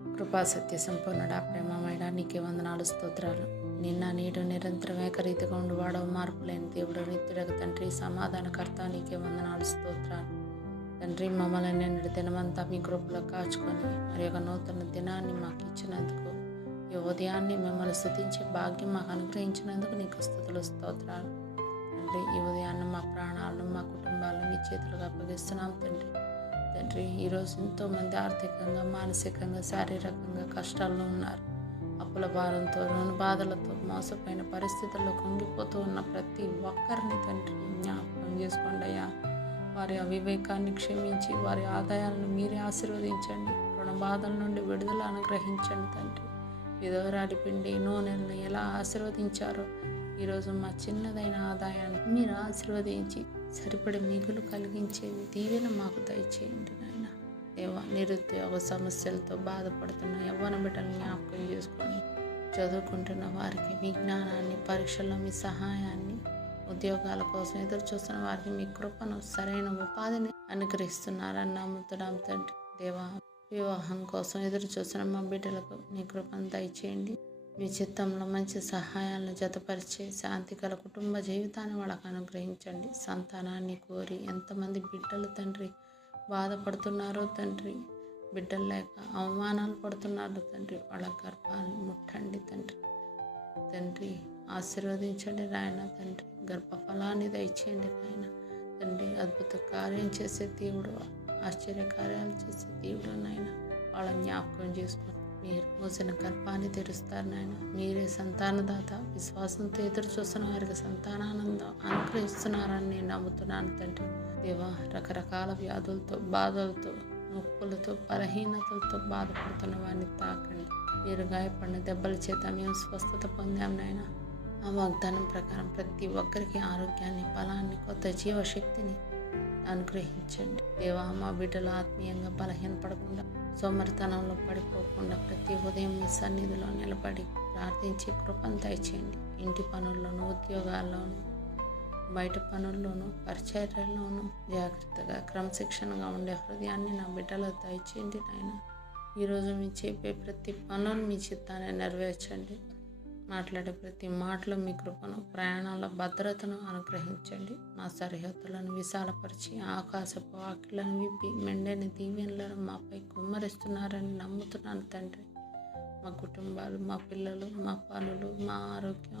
కృపా సత్య సంపూర్ణుడా, ప్రేమమేడా, నీకే వందనాలు, స్తోత్రాలు. నిన్న నేడు నిరంతరం ఏకరీతిగా ఉండువాడవు, మార్పు లేని దేవుడు, నిత్యుడకు తండ్రి, సమాధానకర్త, నీకే వందనాలు, స్తోత్రాలు. తండ్రి, మమ్మల్ని నిన్నటి దినమంతా మీ కృపలో కాచుకొని మరి ఒక నూతన దినాన్ని మాకు ఇచ్చినందుకు, ఈ ఉదయాన్ని మిమ్మల్ని స్తుతించే భాగ్యం మాకు అనుగ్రహించినందుకు నీకు స్తుతులు, స్తోత్రాలు. తండ్రి, ఈ ఉదయాన్ని మా ప్రాణాలను, మా కుటుంబాలను మీ చేతులకు అప్పగిస్తున్నాం తండ్రి. తండ్రి, ఈరోజు ఎంతోమంది ఆర్థికంగా, మానసికంగా, శారీరకంగా కష్టాల్లో ఉన్నారు. అప్పుల భారంతో, రుణ బాధలతో, మోసపోయిన పరిస్థితుల్లో కుంగిపోతూ ఉన్న ప్రతి ఒక్కరిని తండ్రి జ్ఞాపకం చేసుకోండి అయ్యా. వారి అవివేకాన్ని క్షమించి వారి ఆదాయాలను మీరే ఆశీర్వదించండి. రుణ బాధల నుండి విడుదల అనుగ్రహించండి తండ్రి. విధవరాలి పిండి నూనెలను ఎలా ఆశీర్వదించారో ఈరోజు మా చిన్నదైన ఆదాయాన్ని మీరు ఆశీర్వదించి సరిపడే మిగులు కలిగించే దీవెన మాకు దయచేయండి నాయన. దేవా, నిరుద్యోగ సమస్యలతో బాధపడుతున్న యవ్వన బిడ్డలు జ్ఞాపకం చేసుకొని చదువుకుంటున్న వారికి మీ జ్ఞానాన్ని, పరీక్షల్లో మీ సహాయాన్ని, ఉద్యోగాల కోసం ఎదురు చూస్తున్న వారికి మీ కృపను, సరైన ఉపాధిని అనుగ్రహిస్తున్నారని నమ్ముతున్నాం తండ్రి. దేవా, వివాహం కోసం ఎదురు చూస్తున్న మా బిడ్డలకు మీ కృపను దయచేయండి. మీ చిత్తంలో మంచి సహాయాలను జతపరిచే శాంతిగల కుటుంబ జీవితాన్ని వాళ్ళకు అనుగ్రహించండి. సంతానాన్ని కోరి ఎంతమంది బిడ్డలు తండ్రి బాధపడుతున్నారో తండ్రి, బిడ్డలు లేక అవమానాలు పడుతున్నారు తండ్రి, వాళ్ళ గర్భాన్ని ముట్టండి తండ్రి. తండ్రి, ఆశీర్వదించండి నాయన. తండ్రి, గర్భఫలాన్ని దయచేయండి నాయన. తండ్రి, అద్భుత కార్యం చేసే దేవుడు, ఆశ్చర్య కార్యాలు చేసే దేవుడు నాయన. వాళ్ళ జ్ఞాపకం చేసుకొని మీరు మూసిన గర్భాన్ని తెరుస్తారు నాయన. మీరే సంతానదాత. విశ్వాసంతో ఎదురు చూస్తున్న వారికి సంతానానందం అనుగ్రహిస్తున్నారని నేను నమ్ముతున్నాను తండ్రి. దేవా, రకరకాల వ్యాధులతో, బాధలతో, నొప్పులతో, బలహీనతలతో బాధపడుతున్న వారిని తాకండి. మీరు గాయపడిన దెబ్బల చేత మేము స్వస్థత పొందాం నాయన. ఆ వాగ్దానం ప్రకారం ప్రతి ఒక్కరికి ఆరోగ్యాన్ని, బలాన్ని, కొత్త జీవశక్తిని అనుగ్రహించండి. దేవా, మా బిడ్డలు ఆత్మీయంగా బలహీనపడకుండా, సోమరితనంలో పడిపోకుండా ప్రతి ఉదయం మీ సన్నిధిలో నిలబడి ప్రార్థించే కృపను దయచేయండి. ఇంటి పనుల్లోనూ, ఉద్యోగాల్లోనూ, బయట పనుల్లోనూ, పరిచర్యల్లోనూ జాగ్రత్తగా, క్రమశిక్షణగా ఉండే హృదయాన్ని నా బిడ్డలో దయచేయండి నాయన. ఈరోజు మీ చెప్పే ప్రతి పనులు మీ చిత్తాన్ని నెరవేర్చండి. మాట్లాడే ప్రతి మాటలో మీ కృపను, ప్రయాణాల భద్రతను అనుగ్రహించండి. మా సరిహద్దులను విశాలపరిచి ఆకాశపు వాకిళ్లను విప్పి మెండైన దీవెనలను మాపై కుమ్మరిస్తున్నారని నమ్ముతున్నాను తండ్రి. మా కుటుంబాలు, మా పిల్లలు, మా పనులు, మా ఆరోగ్యం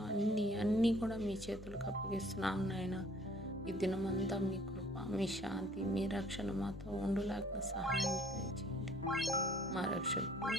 అన్నీ కూడా మీ చేతులకు అప్పగిస్తున్నాను నాయన. ఈ దినమంతా మీ కృప, మీ శాంతి, మీ రక్షణ మాతో ఉండులాగా సహాయం చేయండి. మా రక్షకుడు